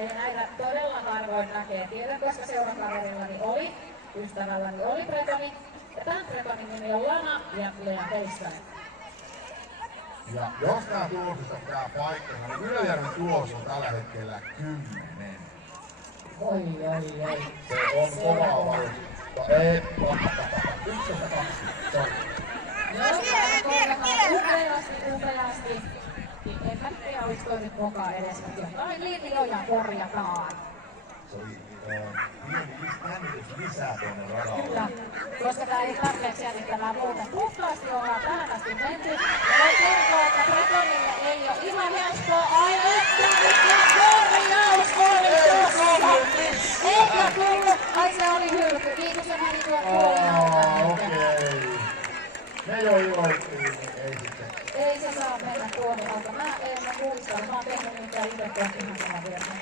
Ei näitä todella harvoin näkee. Tiedän, koska seurakaverillani oli, ystävälläni oli Bretoni. Ja tämän Bretonin nimi on Lana ja Lea Peistänen. Ja jos tää tuloksessa pitää paikkansa, niin Ylöjärven tulos on tällä hetkellä 10. Oi. Se on kovaa vaikutusta. Ei, 1-2. Sori. Jos täällä upeasti, niin en mä tiedä, olisiko nyt mukaan edes, mutta jotain linjoja korjataan. Se oli pieni jännitys lisää tuonne radalle. Kyllä, koska tää ei tarpeeksi jännittävää muuten. Puhtaasti ollaan tähän asti menty. Ja voi kertoa, että Bretonille ei oo ihan helppoa. Ai että korjaus oli tossa! Eikä tullut! Ai se oli hylky. Kiitos, että meni tuon puolin. Okei. Me jo iloittiin, niin ei sitten. Ei se saa mennä puolin alta. Mä en muista, mä oon tehnyt niitä itse ihan saman verran.